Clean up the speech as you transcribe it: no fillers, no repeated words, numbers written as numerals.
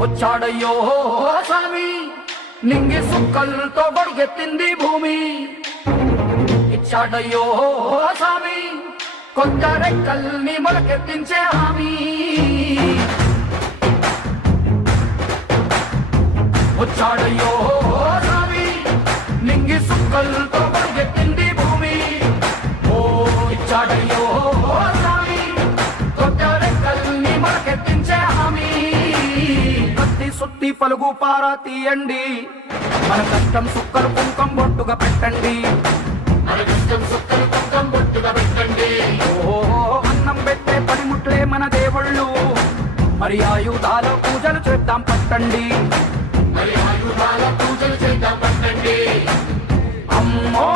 వచ్చాడయ్యో స్వామి నింగి సుక్కలతో బడిగెత్తింది భూమి ఇచ్చాడయ్యో స్వామి కొత్త రెక్కల్ని మొలకెత్తించే హామీ వచ్చాడయ్యో స్వామి నింగి సుక్కలతో బడిగెత్తింది భూమి ఓ ఇచ్చాడయ్యో స్వామి కొత్త రెక్కల్ని మొలకెత్తించే హామీ కత్తి సుత్తి పలుగు పారా తీయండి మన కష్టం సుక్కలు కుంకం బొట్టుగా పెట్టండి ఓ అన్నం పెట్టే పనిముట్లే మన దేవుళ్ళు మరి ఆయుధాల పూజలు చేద్దాం పట్టండి అమ్మో